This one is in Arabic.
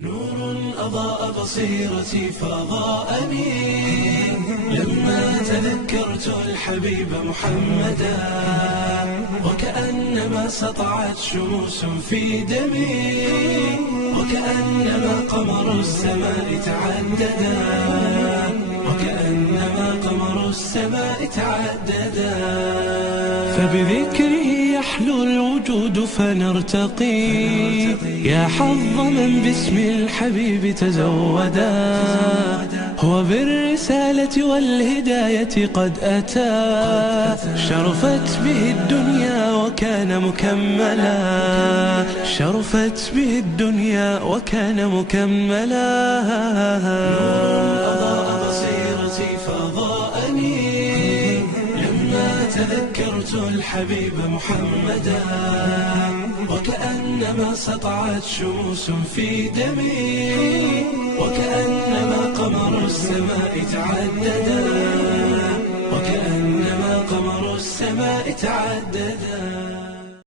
نور أضاء بصيرتي فأضاءني لما تذكرت الحبيب محمدا، وكأنما سطعت شموس في دمي، وكأنما قمر السماء تعددا، وكأنما قمر السماء تعددا. فبذكره يحلو الوجود فنرتقي، يا حظ من باسم الحبيب تزودا، هو بالرسالة والهداية قد أتى، شرفت به الدنيا وكان مكملا، شرفت به الدنيا وكان مكملا. نور أضاء بصيرتي فأضاءني لما تذكرت الحبيب محمدا، وكأنما سطعت شموس في دمي، وكأنما قمر السماء تعددا، وكأنما قمر السماء تعددا.